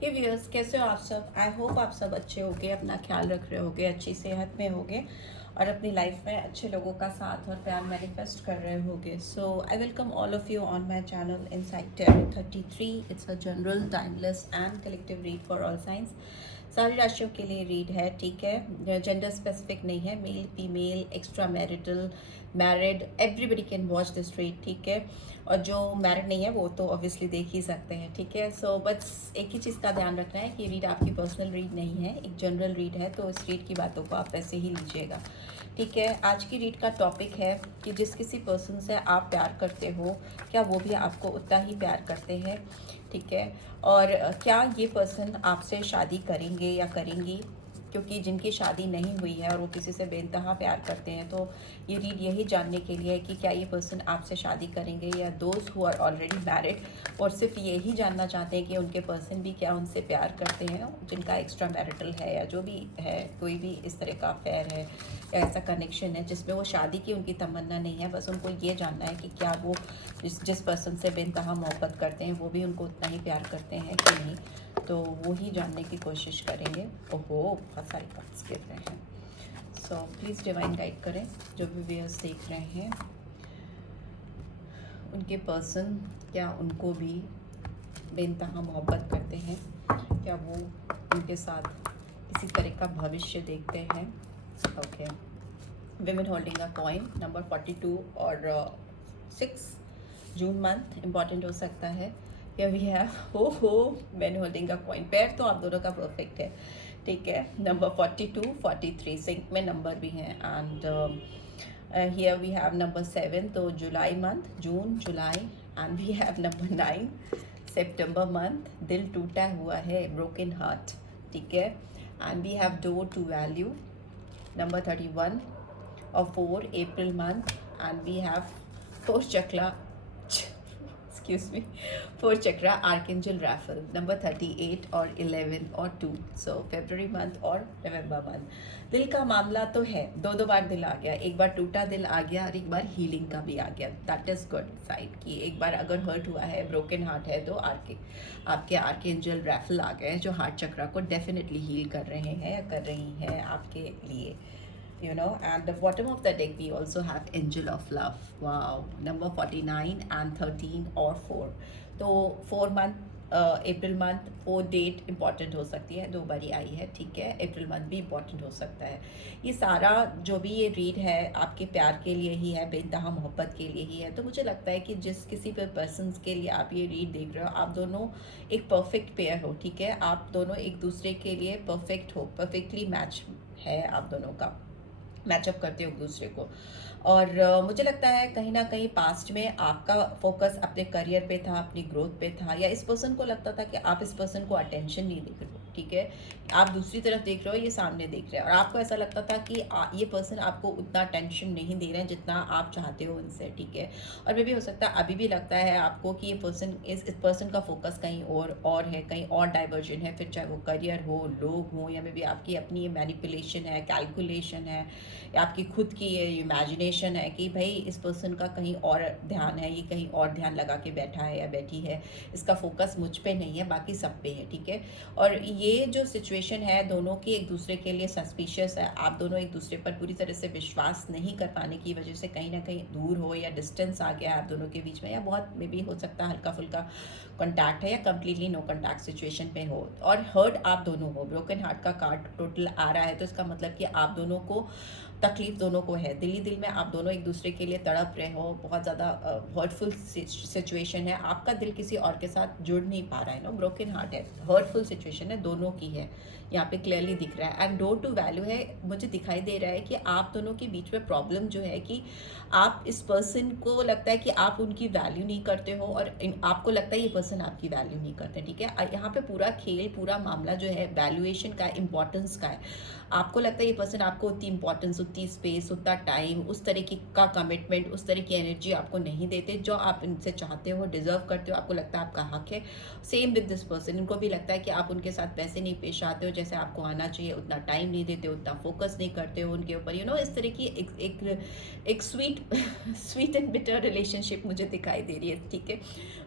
हे viewers, कैसे हो आप सब। आई होप आप सब अच्छे होगे, अपना ख्याल रख रहे होगे, अच्छी सेहत में होगे और अपनी लाइफ में अच्छे लोगों का साथ और प्यार मैनिफेस्ट कर रहे होगे। So I welcome all of you on my channel inside tarot 33। It's a general timeless and collective read for all signs. सारी राशियों के लिए रीड है, ठीक है। जेंडर स्पेसिफिक नहीं है, male female extra marital married everybody can watch this read, ठीक है। और जो मैरिड नहीं है वो तो ऑब्वियसली देख ही सकते हैं, ठीक है। सो बस एक ही चीज़ का ध्यान रखना है कि रीड आपकी पर्सनल रीड नहीं है, एक जनरल रीड है, तो इस रीड की बातों को आप वैसे ही लीजिएगा, ठीक है। आज की रीड का टॉपिक है कि जिस किसी पर्सन से आप प्यार करते हो, क्या वो भी आपको उतना ही प्यार करते हैं, ठीक है। और क्या ये पर्सन आपसे शादी करेंगे या करेंगी, क्योंकि जिनकी शादी नहीं हुई है और वो किसी से बेइंतहा प्यार करते हैं, तो ये रीड यही जानने के लिए है कि क्या ये पर्सन आपसे शादी करेंगे, या दोस्त हु आर ऑलरेडी मैरिड और सिर्फ यही जानना चाहते हैं कि उनके पर्सन भी क्या उनसे प्यार करते हैं, जिनका एक्स्ट्रा मैरिटल है या जो भी है, कोई भी इस तरह का अफेयर है या ऐसा कनेक्शन है जिसमें वो शादी की उनकी तमन्ना नहीं है। बस उनको ये जानना है कि क्या वो जिस पर्सन से बेइंतहा मोहब्बत करते हैं वो भी उनको उतना ही प्यार करते हैं कि नहीं, तो वो ही जानने की कोशिश करेंगे। ओहो, बहुत सारी कार्ड्स गिर रहे हैं। सो प्लीज़ डिवाइन गाइड करें जो भी व्यूअर्स देख रहे हैं, उनके पर्सन क्या उनको भी बेइंतहा मोहब्बत करते हैं, क्या वो उनके साथ किसी तरह का भविष्य देखते हैं। Okay, women holding a coin number 42 और 6 जून मंथ इम्पॉर्टेंट हो सकता है। या वी हैव हो मैन होल्डिंग अ कॉइन, पैर तो आप दोनों का परफेक्ट है, ठीक है। नंबर 42 43 सिंक में नंबर भी हैं। And here we have number 7, तो जुलाई मंथ, जून जुलाई। एंड वी हैव नंबर 9 सितंबर मंथ, दिल टूटा हुआ है, ब्रोकन हार्ट, ठीक है। And we have door to value number 31 और 4 अप्रैल month. And we have 4 chakra excuse me 4 chakra archangel Raphael number 38 और 11 और 2। सो फरवरी मंथ और नवंबर मंथ। दिल का मामला तो है, दो बार दिल आ गया, एक बार टूटा दिल आ गया और एक बार हीलिंग का भी आ गया। दैट इज़ गुड साइड कि एक बार अगर हर्ट हुआ है, ब्रोकन हार्ट है, तो आपके आर्केंजल राफेल आ गए जो हार्ट चक्रा को डेफिनेटली हील कर रहे हैं या कर रही हैं आपके लिए, you know. And the bottom of the deck we also have angel of love. Wow, number 49 and 13 और 4, तो 4 month April month 4 date important हो सकती है, दो बारी आई है, ठीक है। अप्रैल मंथ भी इंपॉर्टेंट हो सकता है। ये सारा जो भी ये रीड है आपके प्यार के लिए ही है, बेइंतहा मोहब्बत के लिए ही है। तो मुझे लगता है कि जिस किसी भी पर्सन के लिए आप ये रीड देख रहे हो, आप दोनों एक परफेक्ट पेयर हो, ठीक है। आप दोनों एक दूसरे के लिए परफेक्ट हो, परफेक्टली मैच है आप दोनों का, मैचअप करते हो एक दूसरे को। और मुझे लगता है कहीं ना कहीं पास्ट में आपका फोकस अपने करियर पे था, अपनी ग्रोथ पे था, या इस पर्सन को लगता था कि आप इस पर्सन को अटेंशन नहीं देख रहे हो, ठीक है। आप दूसरी तरफ देख रहे हो, ये सामने देख रहे हैं, और आपको ऐसा लगता था कि ये पर्सन आपको उतना अटेंशन नहीं दे रहे हैं जितना आप चाहते हो उनसे, ठीक है। और मे भी हो सकता है अभी भी लगता है आपको कि ये पर्सन इस पर्सन का फोकस कहीं और है, कहीं और डाइवर्जन है, फिर चाहे वो करियर हो, लोग हो, या मे बी आपकी अपनी मैनिपुलेशन है, कैलकुलेशन है, या आपकी खुद की ये इमेजिनेशन है कि भाई इस पर्सन का कहीं और ध्यान है, ये कहीं और ध्यान लगा के बैठा है या बैठी है, इसका फोकस मुझ पे नहीं है, बाकी सब पे है, ठीक है। और ये जो सिचुएशन है दोनों की एक दूसरे के लिए सस्पिशियस है। आप दोनों एक दूसरे पर पूरी तरह से विश्वास नहीं कर पाने की वजह से कहीं ना कहीं दूर हो, या डिस्टेंस आ गया आप दोनों के बीच में, या बहुत मे भी हो सकता है हल्का फुल्का कॉन्टैक्ट है, या कम्प्लीटली नो कॉन्टैक्ट सिचुएशन पे हो, और हर्ट आप दोनों हो। ब्रोकन हार्ट का कार्ड टोटल आ रहा है, तो इसका मतलब कि आप दोनों को तकलीफ दोनों को है, दिली दिल में आप दोनों एक दूसरे के लिए तड़प रहे हो, बहुत ज़्यादा हर्टफुल सिचुएशन है, आपका दिल किसी और के साथ जुड़ नहीं पा रहा है ना, ब्रोकन हार्ट है, हर्टफुल सिचुएशन है, दोनों की है, यहाँ पे क्लियरली दिख रहा है। एंड डोर टू वैल्यू है, मुझे दिखाई दे रहा है कि आप दोनों के बीच में प्रॉब्लम जो है कि आप इस पर्सन को लगता है कि आप उनकी वैल्यू नहीं करते हो, और आपको लगता है ये पर्सन आपकी वैल्यू नहीं करते, ठीक है। यहाँ पे पूरा खेल, पूरा मामला जो है वैल्यूएशन का, इम्पोर्टेंस का है। आपको लगता है ये पर्सन आपको उतनी इंपॉर्टेंस, उतनी स्पेस, उतना टाइम, उस तरीके का कमिटमेंट, उस तरह की एनर्जी आपको नहीं देते जो आप इनसे चाहते हो, डिजर्व करते हो, आपको लगता है आपका हक है। सेम विद दिस पर्सन, इनको भी लगता है कि आप उनके साथ वैसे नहीं पेश आते हो जैसे आपको आना चाहिए, उतना टाइम नहीं देते, उतना फोकस नहीं करते हो उनके ऊपर, इस तरह की एक sweet sweet and bitter relationship मुझे दिखाई दे रही है। ठीक है,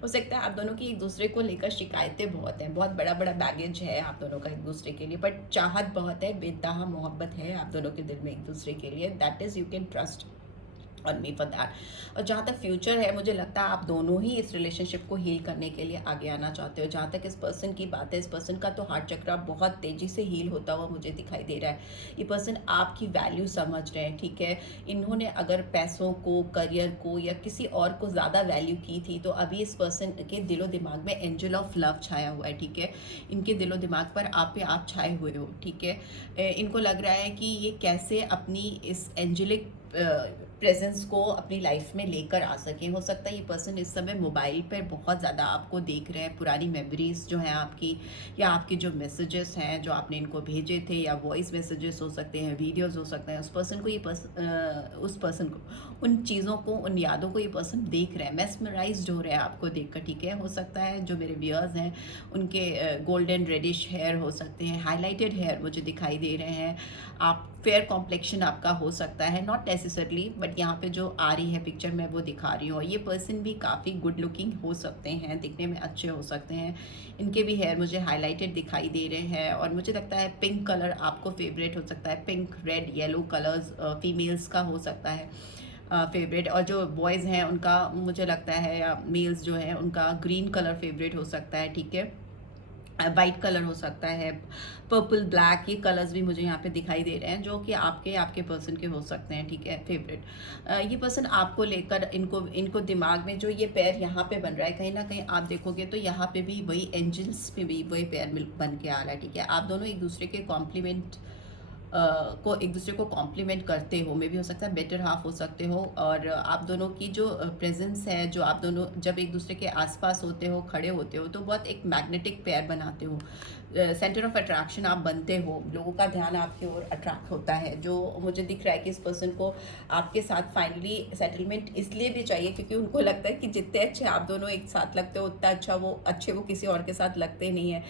हो सकता है आप दोनों की एक दूसरे को लेकर शिकायतें बहुत हैं, बहुत बड़ा बड़ा बैगेज है आप दोनों का एक दूसरे के लिए, बट चाहत बहुत है, बेतहा मोहब्बत है आप दोनों के दिल में एक दूसरे के लिए। That is, you can trust on me for that. और जहाँ तक फ्यूचर है, मुझे लगता है आप दोनों ही इस रिलेशनशिप को हील करने के लिए आगे आना चाहते हो। जहाँ तक इस पर्सन की बात है, इस पर्सन का तो हार्ट चक्र बहुत तेज़ी से हील होता हुआ मुझे दिखाई दे रहा है। ये पर्सन आपकी वैल्यू समझ रहे हैं। ठीक है, इन्होंने अगर पैसों को, करियर को या किसी और को ज़्यादा वैल्यू की थी, तो अभी इस पर्सन के दिलो दिमाग में एंजल ऑफ लव छाया हुआ है। ठीक है, इनके दिलो दिमाग पर आप पे आप छाए हुए हो। ठीक है, इनको लग रहा है कि ये कैसे अपनी इस एंजेलिक प्रेजेंस को अपनी लाइफ में लेकर आ सकें। हो सकता है ये पर्सन इस समय मोबाइल पर बहुत ज़्यादा आपको देख रहे हैं, पुरानी मेमोरीज जो हैं आपकी, या आपके जो मैसेजेस हैं जो आपने इनको भेजे थे, या वॉइस मैसेजेस हो सकते हैं, वीडियोस हो सकते हैं, उस पर्सन को उस पर्सन को, उन चीज़ों को, उन यादों को ये पर्सन देख रहे हैं, मेस्मराइज्ड हो रहे हैं आपको देखकर। ठीक है, हो सकता है जो मेरे व्यूअर्स हैं उनके गोल्डन रेडिश हेयर हो सकते हैं, हाईलाइटेड हेयर मुझे दिखाई दे रहे हैं, आप फेयर कॉम्प्लेक्शन आपका हो सकता है, नॉट नेसेसरली, बट यहाँ पे जो आ रही है पिक्चर मैं वो दिखा रही हूँ। ये पर्सन भी काफ़ी गुड लुकिंग हो सकते हैं, दिखने में अच्छे हो सकते हैं, इनके भी हेयर मुझे हाईलाइटेड दिखाई दे रहे हैं, और मुझे लगता है पिंक कलर आपको फेवरेट हो सकता है, pink, red, yellow colours females का हो सकता है फेवरेट, और जो बॉयज़ हैं उनका मुझे लगता है, या मेल्स जो है उनका ग्रीन कलर फेवरेट हो सकता है। ठीक है, वाइट कलर हो सकता है, पर्पल, ब्लैक, ये कलर्स भी मुझे यहाँ पे दिखाई दे रहे हैं जो कि आपके पर्सन के हो सकते हैं। ठीक है, फेवरेट। ये पर्सन आपको लेकर, इनको दिमाग में जो ये पैर यहाँ पे बन रहा है, कहीं ना कहीं आप देखोगे तो यहाँ पे भी वही एंजल्स पे भी वही पैर बन के आ रहा है। ठीक है, आप दोनों एक दूसरे के एक दूसरे को कॉम्प्लीमेंट करते हो, मे भी हो सकता है बेटर हाफ हो सकते हो, और आप दोनों की जो प्रेजेंस है, जो आप दोनों जब एक दूसरे के आसपास होते हो, खड़े होते हो, तो बहुत एक मैग्नेटिक पेयर बनाते हो, सेंटर ऑफ अट्रैक्शन आप बनते हो, लोगों का ध्यान आपकी ओर अट्रैक्ट होता है। जो मुझे दिख रहा है कि इस पर्सन को आपके साथ फाइनली सेटलमेंट इसलिए भी चाहिए क्योंकि उनको लगता है कि जितने अच्छे आप दोनों एक साथ लगते हो, उतना अच्छे वो किसी और के साथ लगते नहीं है,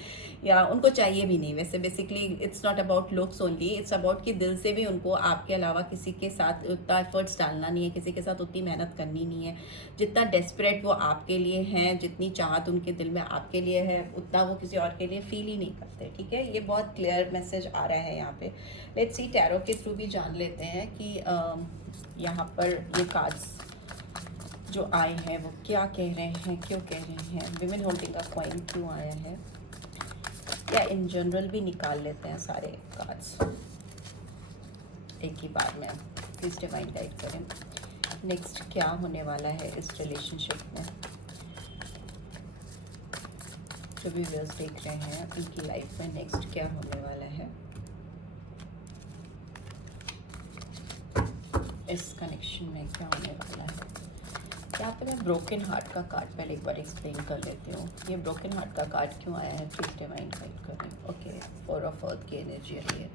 या उनको चाहिए भी नहीं। वैसे basically it's not about looks only, it's about कि दिल से भी उनको आपके अलावा किसी के साथ उतना एफर्ट्स डालना नहीं है, किसी के साथ उतनी मेहनत करनी नहीं है। जितना डेस्परेट वो आपके लिए हैं, जितनी चाहत उनके दिल में आपके लिए है, उतना वो किसी और के लिए फील ही नहीं करते। ठीक है, ये बहुत क्लियर मैसेज आ रहा है यहाँ पे। लेट्स सी, टैरो के थ्रू भी जान लेते हैं कि यहाँ पर ये कार्ड्स जो आए हैं वो क्या कह रहे हैं, क्यों कह रहे हैं। विमेन होल्डिंग का कॉइन क्यों आया है, या इन जनरल भी निकाल लेते हैं सारे कार्ड्स एक ही बार में। प्लीज डिवाइन गाइड करें, नेक्स्ट क्या होने वाला है इस रिलेशनशिप में। जो भी व्यूअर्स देख रहे हैं उनकी लाइफ में नेक्स्ट क्या होने वाला है इस कनेक्शन में, क्या होने वाला है। यहाँ पे मैं ब्रोकन हार्ट का कार्ड पहले एक बार एक्सप्लेन कर लेती हूँ। ये ब्रोकन हार्ट का कार्ड क्यों आया है, प्लीज डिवाइन गाइड करें। ओके, 4 ऑफ अर्थ की एनर्जी आई है।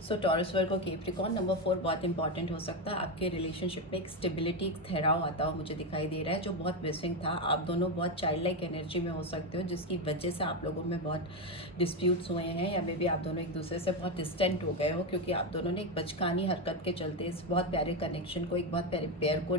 सो टॉरस, वर्गो, कैप्रिकॉर्न, नंबर 4 बहुत इंपॉर्टेंट हो सकता है। आपके रिलेशनशिप में एक स्टेबिलिटी, एक ठहराव आता हुआ मुझे दिखाई दे रहा है जो बहुत मिसिंग था। आप दोनों बहुत चाइल्ड लाइक एनर्जी में हो सकते हो, जिसकी वजह से आप लोगों में बहुत डिस्प्यूट्स हुए हैं, या मे बी आप दोनों एक दूसरे से बहुत डिस्टेंट हो गए हो, क्योंकि आप दोनों ने एक बचकानी हरकत के चलते इस बहुत प्यारे कनेक्शन को, एक बहुत प्यारे पेयर को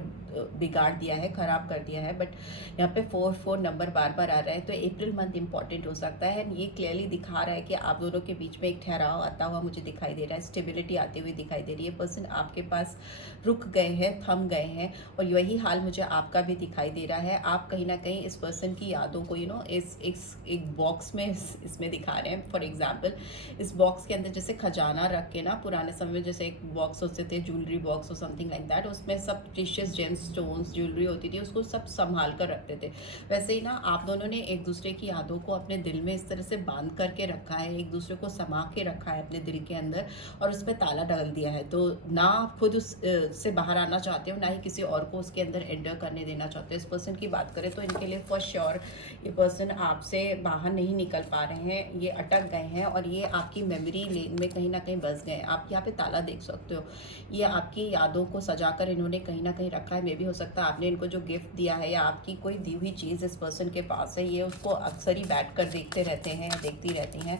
बिगाड़ दिया है, ख़राब कर दिया है। बट यहाँ पे 4 नंबर बार बार आ रहा है, तो अप्रैल मंथ इंपॉर्टेंट हो सकता है। ये क्लियरली दिखा रहा है कि आप दोनों के बीच में एक ठहराव आता हुआ मुझे दिखाई दे रहा है, स्टेबिलिटी आती हुई दिखाई दे रही है। पर्सन आपके पास रुक गए हैं, थम गए हैं, और यही हाल मुझे आपका भी दिखाई दे रहा है। आप कहीं ना कहीं इस पर्सन की यादों को एक बॉक्स में इसमें दिखा रहे हैं। फॉर एग्जाम्पल, इस बॉक्स के अंदर जैसे खजाना रख के ना, पुराने समय में जैसे एक बॉक्स होते थे, ज्वेलरी बॉक्स और समथिंग लाइक दैट, उसमें सब प्रीशियस जेम्स स्टोन्स ज्वेलरी होती थी, उसको सब संभाल कर रखते थे। वैसे ही ना आप दोनों ने एक दूसरे की यादों को अपने दिल में इस तरह से बांध करके रखा है, एक दूसरे को समा के रखा है अपने दिल के अंदर, और उस पर ताला डाल दिया है। तो ना आप खुद उस से बाहर आना चाहते हो, ना ही किसी और को उसके अंदर एंटर करने देना चाहते हो। इस पर्सन की बात करें तो इनके लिए फॉर श्योर ये पर्सन आपसे बाहर नहीं निकल पा रहे हैं, ये अटक गए हैं और ये आपकी मेमोरी लेन में कहीं ना कहीं बस गए हैं। आप यहाँ पे ताला देख सकते हो, ये आपकी यादों को सजाकर इन्होंने कहीं ना कहीं रखा है। मे भी हो सकता है आपने इनको जो गिफ्ट दिया है या आपकी कोई दी हुई चीज़ इस पर्सन के पास है, ये उसको अक्सर ही बैठ कर देखते रहते हैं या देखती रहती हैं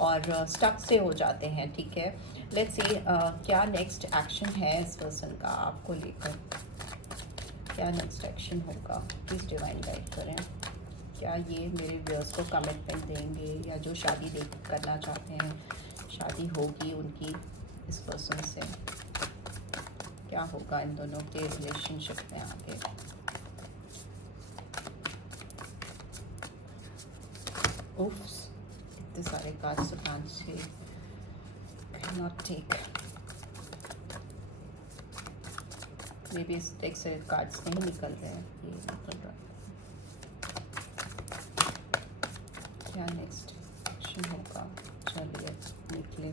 और स्टक से हो जाते हैं। ठीक है, लेट्स सी क्या नेक्स्ट एक्शन है इस पर्सन का आपको लेकर, क्या नेक्स्ट एक्शन होगा। प्लीज़ डिवाइन गाइड करें, क्या ये मेरे व्यूअर्स को कमिटमेंट देंगे या जो शादी करना चाहते हैं शादी होगी उनकी इस पर्सन से, क्या होगा इन दोनों के रिलेशनशिप में आगे। उफ्स, इतने सारे कार्ड्स कान से नॉट टेक, मे बी इस टेक से कार्ड्स नहीं निकल रहे हैं, ये निकल रहा है। क्या नेक्स्ट एक्शन होगा, चलिए निकले।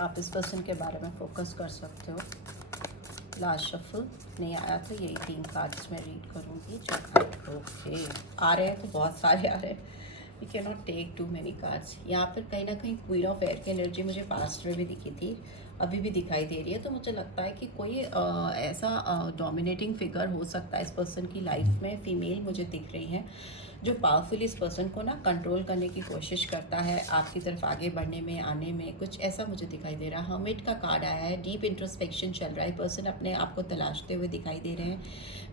आप इस पर्सन के बारे में फोकस कर सकते हो। लास्ट शफल नहीं आया तो यही 3 कार्ड्स मैं रीड करूँगी। ओके, आ रहे हैं तो बहुत सारे आ रहे हैं। You can not take too many cards. यहाँ पर कहीं ना कहीं क्वीन ऑफ एयर की एनर्जी मुझे पास्ट में भी दिखी थी, अभी भी दिखाई दे रही है। तो मुझे लगता है कि कोई ऐसा डोमिनेटिंग फिगर हो सकता है इस पर्सन की लाइफ में। फीमेल मुझे दिख रही हैं जो पावरफुल इस पर्सन को ना कंट्रोल करने की कोशिश करता है, आपकी तरफ आगे बढ़ने में, आने में, कुछ ऐसा मुझे दिखाई दे रहा है। हर्मिट का कार्ड आया है, डीप इंट्रोस्पेक्शन चल रहा है, पर्सन अपने आप को तलाशते हुए दिखाई दे रहे हैं,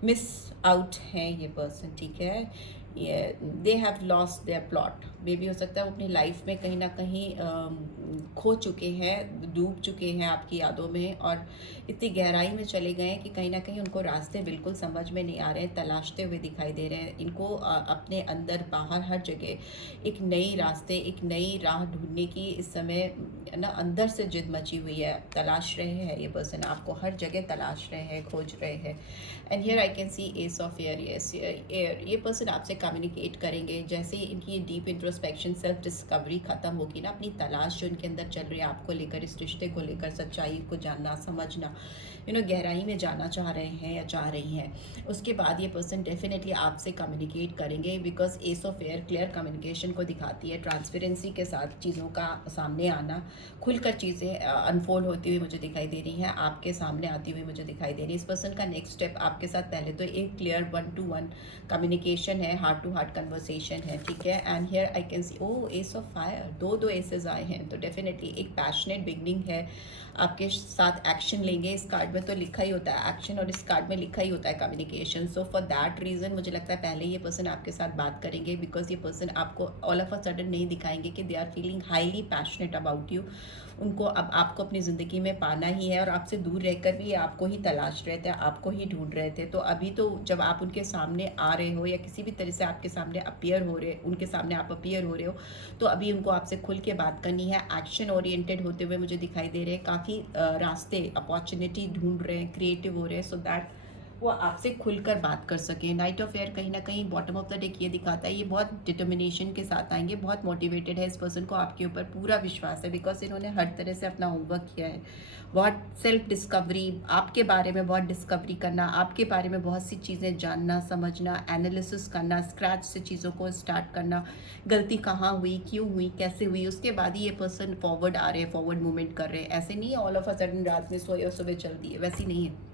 मिस आउट है ये पर्सन। ठीक है, ये they have lost their plot. मे भी हो सकता है वो अपनी लाइफ में कहीं ना कहीं खो चुके हैं, डूब चुके हैं आपकी यादों में और इतनी गहराई में चले गए हैं कि कहीं ना कहीं उनको रास्ते बिल्कुल समझ में नहीं आ रहे हैं, तलाशते हुए दिखाई दे रहे हैं। इनको अपने अंदर बाहर हर जगह एक नई रास्ते, एक नई राह ढूंढने की इस समय ना अंदर से जिद मची हुई है। तलाश रहे हैं ये पर्सन, आपको हर जगह तलाश रहे हैं, खोज रहे हैं। And here I can see ace of air. Yes, air, ये पर्सन आपसे कम्युनिकेट करेंगे। जैसे इनकी डीप इंट्रोस्पेक्शन, सेल्फ डिस्कवरी खत्म होगी ना, अपनी तलाश जो इनके अंदर चल रही है आपको लेकर, इस रिश्ते को लेकर, सच्चाई को जानना, समझना, गहराई में जाना चाह रहे हैं या चाह रही हैं, उसके बाद ये पर्सन डेफिनेटली आपसे कम्युनिकेट करेंगे। Because S of air clear communication को दिखाती है, ट्रांसपेरेंसी के साथ चीज़ों का सामने आना, खुलकर चीज़ें अनफोल्ड होती हुई मुझे दिखाई दे रही हैं, आपके सामने आती हुई मुझे दिखाई दे रही है। इस पर्सन का नेक्स्ट स्टेप आपके साथ पहले तो एक क्लियर 1-to-1 कम्युनिकेशन है, हार्ट टू हार्ट कन्वर्सेशन है। ठीक है, and here I can see ace of fire, दो एसेस आए हैं, तो डेफिनेटली एक पैशनेट बिगनिंग है, आपके साथ एक्शन लेंगे। इस कार्ड में तो लिखा ही होता है एक्शन और इस कार्ड में लिखा ही होता है communication. So for that reason मुझे लगता है पहले ये पर्सन आपके साथ बात करेंगे, बिकॉज ये पर्सन आपको ऑल ऑफ अ सडन नहीं दिखाएंगे कि they are feeling highly passionate about you. उनको अब आपको अपनी ज़िंदगी में पाना ही है और आपसे दूर रहकर भी आपको ही तलाश रहे थे, आपको ही ढूंढ रहे थे। तो अभी तो जब आप उनके सामने आ रहे हो या किसी भी तरह से आपके सामने अपीयर हो रहे, उनके सामने आप अपीयर हो रहे हो, तो अभी उनको आपसे खुल के बात करनी है। एक्शन ओरिएंटेड होते हुए मुझे दिखाई दे रहे हैं, काफ़ी रास्ते, अपॉर्चुनिटी ढूंढ रहे हैं, क्रिएटिव हो रहे हैं, सो दैट वो आपसे खुलकर बात कर सके। नाइट ऑफ एयर कहीं ना कहीं बॉटम ऑफ द डेक ये दिखाता है, ये बहुत डिटर्मिनेशन के साथ आएंगे, बहुत मोटिवेटेड है। इस पर्सन को आपके ऊपर पूरा विश्वास है, बिकॉज इन्होंने हर तरह से अपना होमवर्क किया है। बहुत सेल्फ डिस्कवरी, आपके बारे में बहुत डिस्कवरी करना, आपके बारे में बहुत सी चीज़ें जानना, समझना, एनालिसिस करना, स्क्रैच से चीज़ों को स्टार्ट करना, गलती कहाँ हुई, क्यों हुई, कैसे हुई, उसके बाद ही ये पर्सन फॉरवर्ड आ रहे हैं, फॉरवर्ड मूवमेंट कर रहे हैं। ऐसे नहीं है ऑल ऑफ अ सडन रात में सोए और सुबह चल दी है, वैसी नहीं है।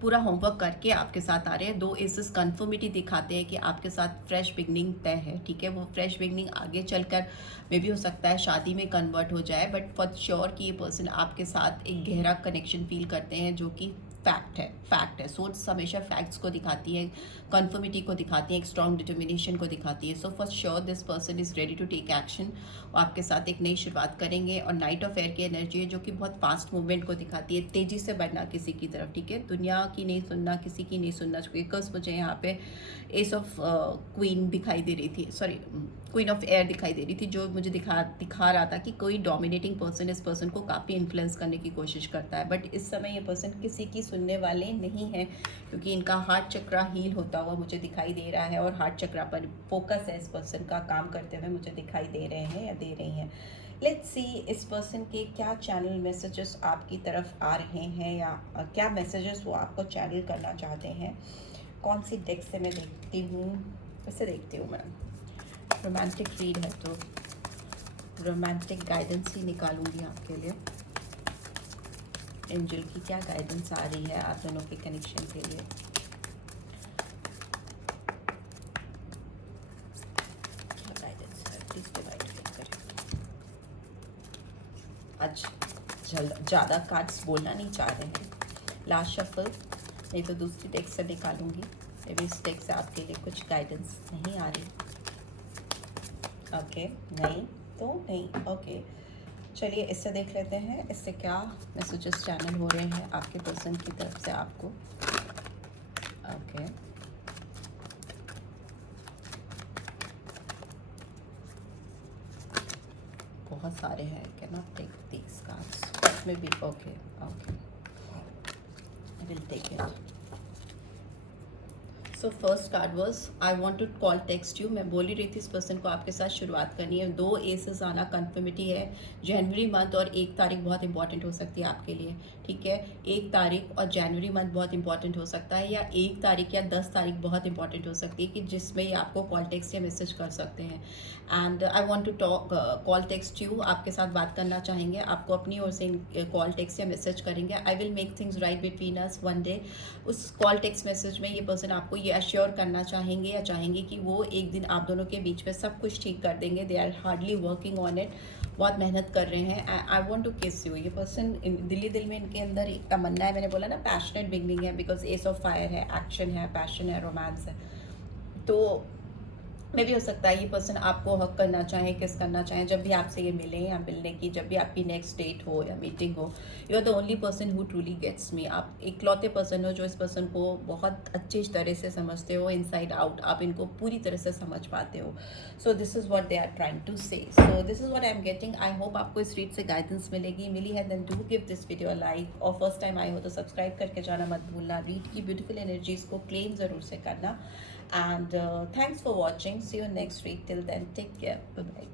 पूरा होमवर्क करके आपके साथ आ रहे हैं। 2 एसेस कन्फर्मिटी दिखाते हैं कि आपके साथ फ्रेश बिगनिंग तय है। ठीक है, वो फ्रेश बिगनिंग आगे चलकर मे भी हो सकता है शादी में कन्वर्ट हो जाए, बट फॉर श्योर कि ये पर्सन आपके साथ एक गहरा कनेक्शन फील करते हैं, जो कि फैक्ट है। सोच हमेशा फैक्ट्स को दिखाती है, कन्फर्मिटी को दिखाती है, एक स्ट्रॉन्ग डिटर्मिनेशन को दिखाती है। So for sure this person is ready to take action, आपके साथ एक नई शुरुआत करेंगे। और नाइट ऑफ एयर की एनर्जी है जो कि बहुत फास्ट मूवमेंट को दिखाती है, तेज़ी से बढ़ना किसी की तरफ। ठीक है, दुनिया की नहीं सुनना, किसी की नहीं सुनना। बिकॉज मुझे यहाँ पे एस ऑफ क्वीन दिखाई दे रही थी, सॉरी क्वीन ऑफ एयर दिखाई दे रही थी, जो मुझे दिखा रहा था कि कोई डोमिनेटिंग पर्सन इस पर्सन को काफ़ी इन्फ्लुएंस करने की कोशिश करता है। बट इस समय ये पर्सन किसी की सुनने वाले नहीं हैं, क्योंकि इनका हार्ट चक्रा हील होता हुआ मुझे दिखाई दे रहा है और हार्ट चक्रा पर फोकस है इस पर्सन का काम करते हुए मुझे दिखाई दे रहे हैं या दे रही हैं। लेट्स सी इस पर्सन के क्या चैनल मैसेजेस आपकी तरफ आ रहे हैं या क्या मैसेजेस वो आपको चैनल करना चाहते हैं। कौन सी डेक से मैं देखती हूँ, कैसे देखती हूँ मैं, रोमांटिक रीड है तो रोमांटिक गाइडेंस ही निकालूंगी आपके लिए। एंजल की क्या गाइडेंस आ रही है आप दोनों के कनेक्शन के लिए। क्या गाइडेंस है, प्लीज डिवाइड करें। आज ज़्यादा कार्ड्स बोलना नहीं चाह रहे हैं। लास्ट शफल, नहीं तो दूसरी डेक से निकालूंगी। अभी इस डेक से आपके लिए कुछ गाइडेंस नहीं आ रही। ओके नहीं तो नहीं, ओके चलिए इससे देख लेते हैं इससे क्या मैसेजेस चैनल हो रहे हैं आपके पर्सन की तरफ से आपको। ओके बहुत सारे हैं, can not take these cards में भी। Okay okay I will take it. So first card was I want to call text you. मैं बोल ही रही थी इस पर्सन को आपके साथ शुरुआत करनी है। 2 एसेस आना कन्फर्मिटी है। जनवरी मंथ और 1 तारीख बहुत इंपॉर्टेंट हो सकती है आपके लिए, ठीक है। 1 तारीख और जनवरी मंथ बहुत इंपॉर्टेंट हो सकता है, या 1 तारीख या 10 तारीख बहुत इंपॉर्टेंट हो सकती है कि जिसमें ये आपको कॉल टेक्स्ट या मैसेज कर सकते हैं। And I want to talk call text you, आपके साथ बात करना चाहेंगे, आपको अपनी ओर से कॉल टेक्स्ट या मैसेज करेंगे। I will make things right between us one day. उस कॉल टेक्स्ट मैसेज में ये पर्सन आपको ये अश्योर करना चाहेंगे या चाहेंगे कि वो एक दिन आप दोनों के बीच में सब कुछ ठीक कर देंगे। They are hardly working on it, बहुत मेहनत कर रहे हैं। I want to kiss you. ये पर्सन दिल में इनके अंदर एक तमन्ना है, मैंने बोला ना पैशनेट बिगनिंग है, बिकॉज एस ऑफ फायर है, एक्शन है, पैशन है, रोमांस है। तो मे भी हो सकता है ये पर्सन आपको हक करना चाहे, किस करना चाहे, जब भी आपसे ये मिले या मिलने की, जब भी आपकी नेक्स्ट डेट हो या मीटिंग हो। You are the only person who truly gets me. आप इकलौते पर्सन हो जो इस पर्सन को बहुत अच्छी तरह से समझते हो, इनसाइड आउट आप इनको पूरी तरह से समझ पाते हो। So this is what they are trying to say. So this is what I am getting. I hope आपको इस रीड से गाइडेंस मिलेगी। मिली है then do give this video a like, और फर्स्ट टाइम आए हो तो सब्सक्राइब करके जाना मत भूलना। रीड की ब्यूटीफुल एनर्जीज को क्लेम ज़रूर से करना। And thanks for watching. See you next week. Till then, take care. Bye bye.